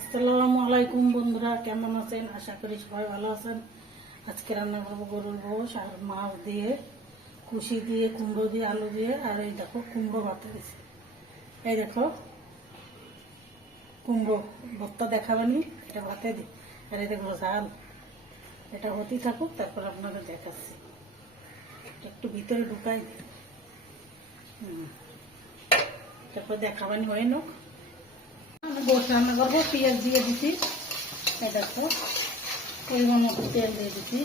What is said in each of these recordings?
আসসালামু আলাইকুম বন্ধুরা, কেমন আছেন? আশা করি সবাই ভালো আছেন। আজকে রান্না করবো গরুর গোশ আর মাছ দিয়ে, কুশি দিয়ে, কুমড়ো দিয়ে, আলু দিয়ে। আর এই দেখো কুমড়ো ভর্তা দিয়েছি। এই দেখো কুমড়ো ভর্তা দেখাবানি, এটা ভাতে দিই। আর এই দেখো ঝাল, এটা হতেই থাকুক, তারপর আপনাদের দেখাচ্ছি। একটু ভিতরে ঢুকাই দিই, তারপর দেখাবানি হয়ে নোক। গোশ রান্না করবো, পেঁয়াজ দিয়ে দিচ্ছি। এই দেখো পরিমাণ মতো তেল দিয়ে দিচ্ছি।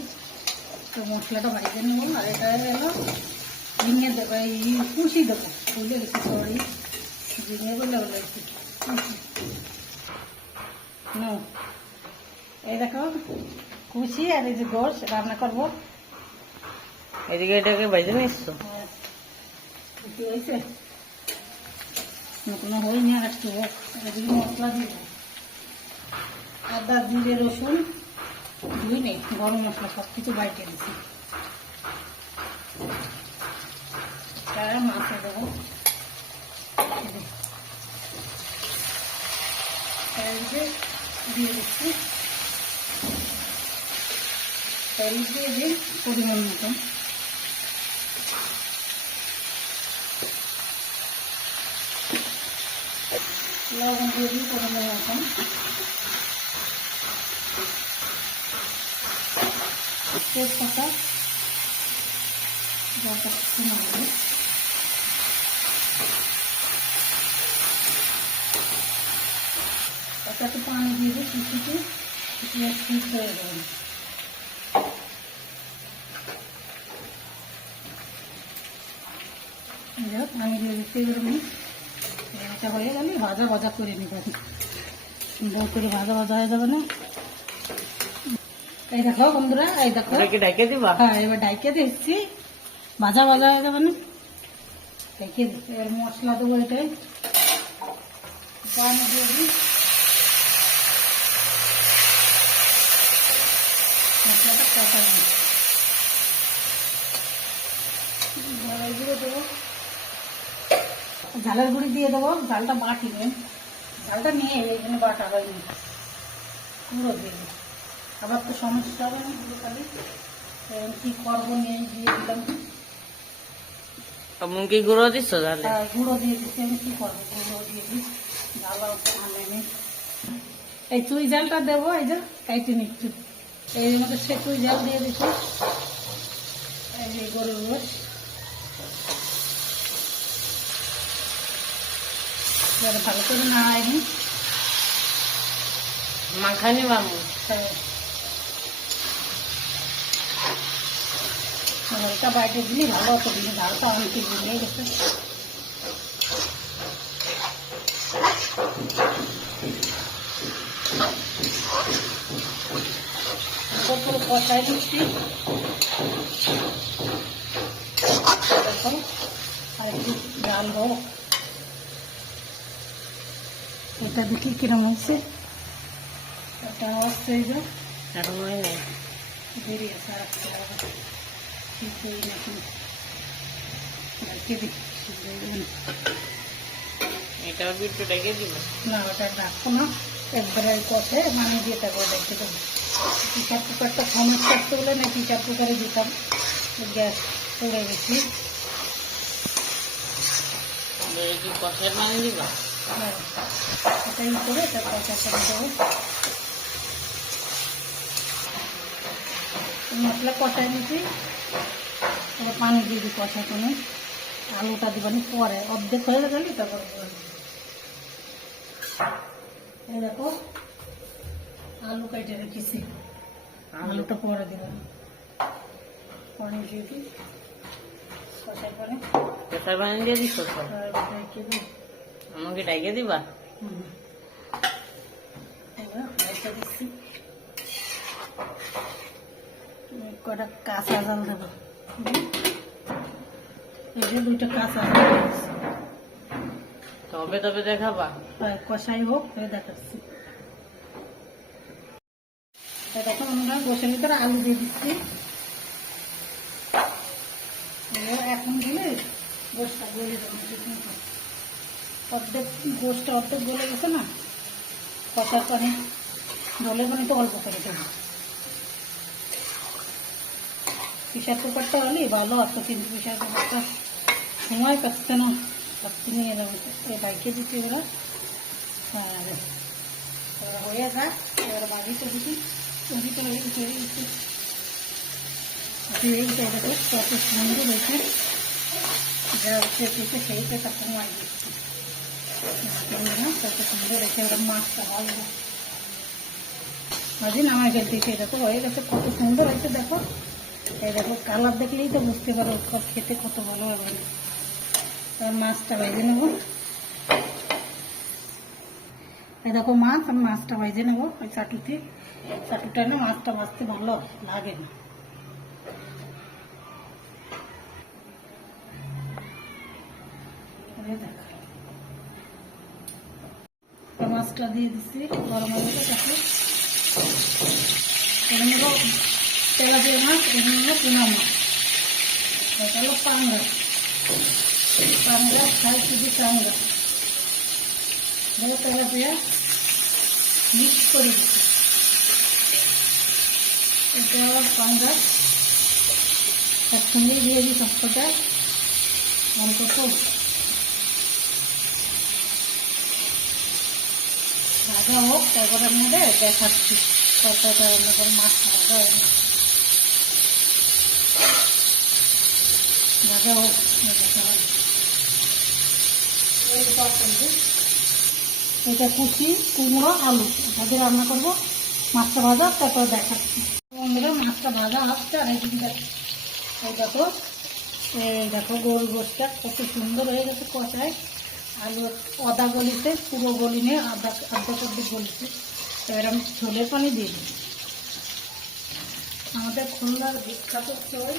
তো মশলাটা বাড়িতে নেব। আর এটা এলো ঝিঙে দেবো, এই কুশি দেবো, ভুলে গেছি, সরি, ঝিঙে বলে বলেছি নো। এই দেখো কুশি আর এই যে গোশ রান্না করবো। এদিকে এটাকে ভেজে নিচ্ছ? কি হয়েছে? কোনো হয়নি, আর একটু হোক। এদিকে মশলা দিব, আদা, জিরে, রসুন, ধুই নেই, গরম মশলা সব কিছু বাইটে দিচ্ছি। মাছে দেবো, দিয়ে দিচ্ছি। তেল দিয়ে দিই পরিমাণ মতন। লবণ দিয়ে দিই পরিমাণ মতন। তেজপাতা যত হবে, একটু পানি দিয়ে দিই, কিছুতে ঠিক হয়ে যাবে। পানি দিয়ে দিচ্ছি, এরকম এটা হয়ে গেলে ভাজা ভাজা করে নেবেন, সুন্দর করে ভাজা ভাজা হয়ে যাবে না। এই দেখো বন্ধুরা, এই দেখো ঢাকে দিবা। হ্যাঁ, এবার ডাইকে দিচ্ছি, ভাজা ভাজা হয়ে যাবে না। ডাইকে দিচ্ছি, এবার মশলা দেবো, এটাই পানি দিয়ে দিই। মশলাটা কষা দিই, ঝালের গুঁড়ো দেবো, ঝালের গুঁড়ি দিয়ে দেবো। ঝালটা বাটি নেই, ঝালটা নিয়ে এখানে বাটা হয়নি, গুঁড়ো দিয়ে দিই। আবার তো সমস্যা হবে না, গুঁড়ো খালি কি করবো নিয়ে দিয়ে দিলাম। মুরগি গুঁড়ো দিচ্ছ? গুঁড়ো দিয়ে দিচ্ছি, আমি কি করবো, গুঁড়ো দিয়ে দিই। ঝাল ভালো, এই চুই ঝালটা দেবো, এই যে কাইটে নিচ্ছি, এর মধ্যে সে চুই ঝাল দিয়ে দিচ্ছি। এই যে গরুর গোশ, ভালো করে না হয়নি, মাখানি বামু হালকা বাইটে দিলি ভালো হতো, দিলে ঝালটা অনেকে নিয়ে গেছে। কষাই দিচ্ছি, আর একটু ডাল হোক। এটা দেখি কিরম হয়েছে, এটা আসছে, এই যে এখন হয় নাই, দেরি আছে, আর একটু ঠিক হই নাকি রেখে দিই। এটা একটু ঢেকে দিব না, ওটা রাখবো না, একবারে কষে মানে দিয়ে তারপর রেখে দেবো। প্রেশার কুকারটা সময় থাকতে বলে না প্রেশার কুকারে দিতাম, গ্যাস পড়ে গেছি। কি কষার মানে দিবা? হ্যাঁ, এটাই করে তার কষা করে দেবো। মশলা কষাই নিচ্ছি, তারপর পানি দিয়ে দিই কষা করে। আলুটা দিবানি পরে, অর্ধেক হয়ে গেলে তারপর এই দেখো আলু কেটে রেখেছি, আলুটা পরে দেবেন। পরে দিয়ে দিই কষাই করে, কষার পানি দিয়ে দিচ্ছ? আমাকে ঢেকে দিবা? দিচ্ছি, কটা কাঁচা জাল দেবো, এই যে দুইটা কাঁচা জাল দিচ্ছি। তবে তবে দেখাবা? কষাই হোক, দেখাচ্ছি। দেখো আমরা গোশের ভিতরে আলু দিয়ে দিচ্ছি, এখন দিলে গোশটা গলে যাবে। অর্ধেক গোশটা অর্ধেক গলে গেছে না, কষার পানি, জলের পানি তো অল্প করে দেবো। প্রেশার কুকারটা হলে ভালো আছে, কিন্তু প্রেশার কুকারটা সময় পাচ্ছে না, পাচ্ছি নিয়ে যাবো। এই বাইকে দিচ্ছি ওরা হয়ে যায়। এবার বাড়িতে দিচ্ছি, ওদিকে হয়ে গেছে কত সুন্দর হয়েছে, যা হচ্ছে সেইটা তার সময় দিচ্ছি না, কত সুন্দর হয়েছে। ওরা মাছটা ভালো মাঝে নামাই ফেলতেছি, দেখো হয়ে গেছে, কত সুন্দর হয়েছে। দেখো এই দেখো, কালার দেখলেই তো বুঝতে পারো সব খেতে কত ভালো হবে। আর মাছটা ভেজে নেবো, এই দেখো মাছ, আমি মাছটা ভেজে নেবো ওই চাটুটা না, মাছটা ভাজতে ভালো লাগে না। মাছটা দিয়ে দিচ্ছি গরম হয়ে গেছে, দেখো এটা নেবো তেলাপিয়া মাছ, এটা নেবো চুনা মাছ, এটা হলো পাঙ্গাস। খাই শুধু পাঙ্গাস, দেখো তেলাপিয়া মিক্স করে দিচ্ছি। এটা হলো পাঙ্গাস, একসঙ্গে দিয়ে দিই সবকটা অল্প ভাজা হোক, তারপরে মধ্যে দেখাচ্ছি কতটা রান্না করে। মাছ ভাজা হয় না, ভাজা হোক, এটা কুচি কুমড়ো আলু ভাজা রান্না করবো। মাছটা ভাজা তারপরে দেখাচ্ছি। বন্ধুরা মাছটা ভাজা হচ্ছে, আর এই দেখো গোল গোলটা কত সুন্দর হয়ে গেছে কষায়। আলু আদা গলিতে, পুরো গলিনে আধা গলিতে। এবার আমি ঝোলের পানি দিয়ে দিই। আমাদের খুলনার বিখ্যাত চই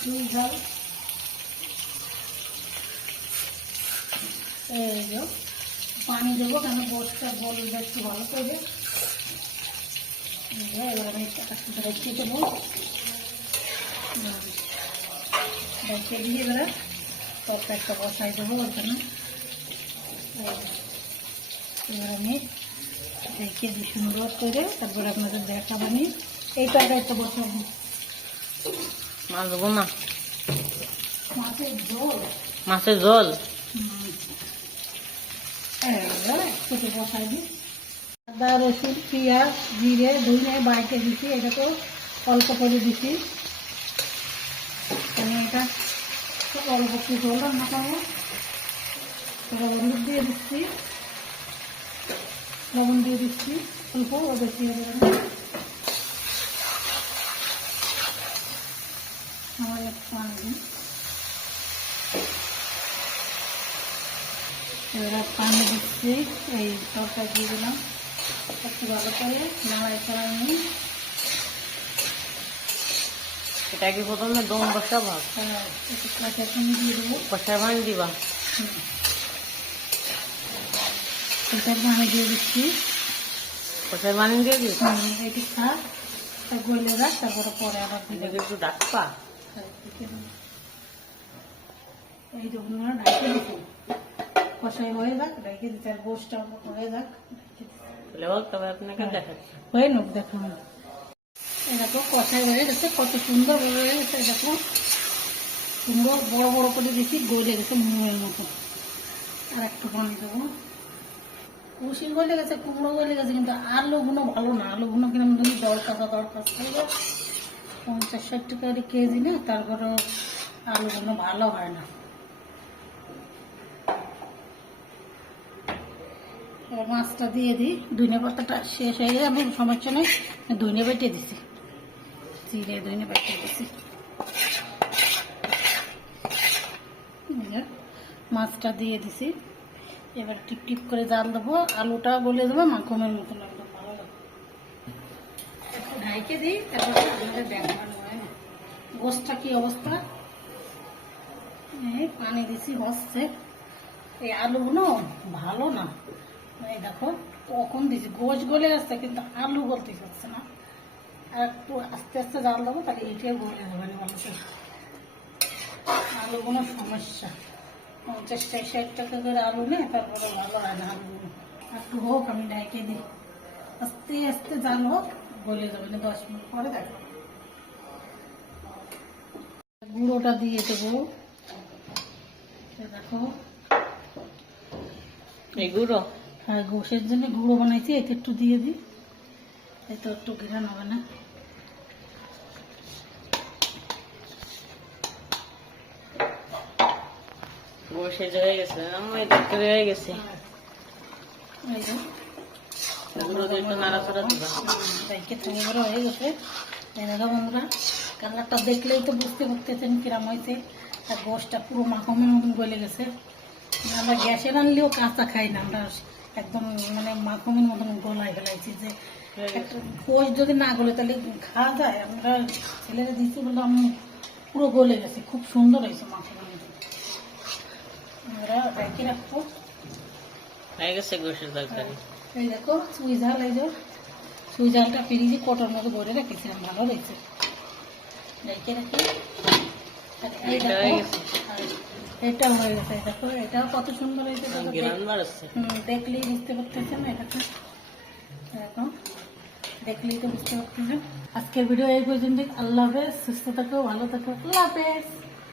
চুই ঝাল, এই যে পানি দেবো কেন গোষ্ঠটা গলবে একটু ভালো করে। এবার আমি রেখে দেবো, রেখে দিয়ে এবারে তরকারিটা বসাই দেবো ওখানে। এবার আমি রেখে দিই সুন্দর করে, তারপরে আপনাদের দেখাবো। আমি এই তরকারিটা বসাবো। মাছ দেবো না, মাছের ঝোল, মাছের ঝোল একটু বসাই দিই। আদা রসুন পেঁয়াজ জিরে ধুয়ে বাইটে দিচ্ছি, এটা তো অল্প করে দিচ্ছি। আমি এটা অল্প একটু ঝোল রান্না করবো। লবণ দিয়ে দিচ্ছি, লবণ দিয়ে দিচ্ছি অল্প, বেশি হবে না। আমার একটু পানি দিই, এবার পানি দিচ্ছি, এই তরকারি দিয়ে দিলাম, একটু ভালো করে নাড়াই করাই নিই। এটা কি প্রথমে দম বসাবো? একটু কাঁচা পানি দিয়ে দেবো, কষার পানি দিবা? কষার পানি দিয়ে দিচ্ছি, কষার পানি দিয়ে দিই। এটি খা গলে রাখ, তারপরে পরে আবার দিলে একটু ডাকবা। এই যখন ঢাকে দিচ্ছি, কষাই হয়ে যাক, ঢাকে দিচ্ছি, আর গোষ্ঠটা হয়ে যাক, তবে আপনাকে দেখাচ্ছি। হয়ে নোক দেখো, এরকম কষাই হয়ে গেছে, কত সুন্দর হয়ে গেছে। দেখো সুন্দর বড় বড় করে দিচ্ছি, গলে গেছে মোমের মতো। আর একটু পানি দেবো, কুশি গলে গেছে, কুমড়ো গলে গেছে, কিন্তু আলুগুলো ভালো না। আলুগুলো কিরম যদি দরকার 50-60 টাকা কেজি না, তারপরে আলুগুলো ভালো হয় না। এবার মাছটা দিয়ে দিই, ধনে পাতাটা শেষ হয়ে যায়, আমি সমস্যা নেই, ধনে বেটে দিছি, জিরে ধনে বেটে দিছি। মাছটা দিয়ে দিছি, এবার টিপ টিপ করে জাল দেবো, আলুটা গলে দেবো, মাখনের মতন একদম ভালো লাগবে। একটু ঢাইকে দিই, তারপরে আপনাদের দেখানো হয় না গোশটা কি অবস্থা। এই পানি দিছি হচ্ছে, এই আলুগুলো ভালো না, এই দেখো কখন দিছি, গোশ গলে আসছে কিন্তু আলু গলতে হচ্ছে না। আর একটু আস্তে আস্তে জাল দেবো, তাহলে এটাই গলে যাবে না ভালো করে। আলুগুলো সমস্যা, 50-60 টাকা করে আলু নেই, তারপরে ভালো হয় না আলুগুলো। একটু হোক, আমি ঢেকে দিই, আস্তে আস্তে জাল হোক, গলে যাবে না, 10 মিনিট পরে দেখো। গুঁড়োটা দিয়ে দেবো, দেখো এই গুঁড়ো, হ্যাঁ গোশের জন্য গুঁড়ো বানাইছি, এতে একটু দিয়ে দিই, এতে একটু ঘিরান হবে না। গোশে হয়ে গেছে, আমার তরকারি হয়ে গেছে। এই যে গুঁড়ো দিয়ে একটু নাড়াচাড়া দিবা। রেখে থেকে এবারে হয়ে গেছে। এই দেখো বন্ধুরা, কালারটা দেখলেই তো বুঝতে পারতেছেন কিরম হয়েছে। আর গোশটা পুরো মাখনের মতন গলে গেছে। আমরা গ্যাসে রানলেও কাঁচা খাই না, আমরা একদম মানে মাখনের মতন গলায় ফেলাইছি। যে একটা গোশ যদি না গলে তাহলে খাওয়া যায়। আমরা ছেলেরা দিচ্ছি বললাম পুরো গলে গেছে, খুব সুন্দর হয়েছে মাখনের মতন। আমরা রেখে রাখবো। হয়ে গেছে গোশের তরকারি। এই দেখো সুই ঝাল, এই যে সুই ঝালটা ফ্রিজে কোটার মতো ভরে রেখেছিলাম, ভালো হয়েছে। রেখে রাখি। আর এই এটা হয়ে দেখো, গেছে। আর এটাও হয়ে গেছে। এই দেখো এটাও কত সুন্দর হয়েছে, দেখো গ্রান বাড়ছে। দেখলেই বুঝতে পারতেছেন। এটাকে দেখো, দেখলেই তো বুঝতে পারতেছেন। আজকের ভিডিও এই পর্যন্ত। আল্লাহ হাফেজ, সুস্থ থাকো, ভালো থাকো, আল্লাহ হাফেজ।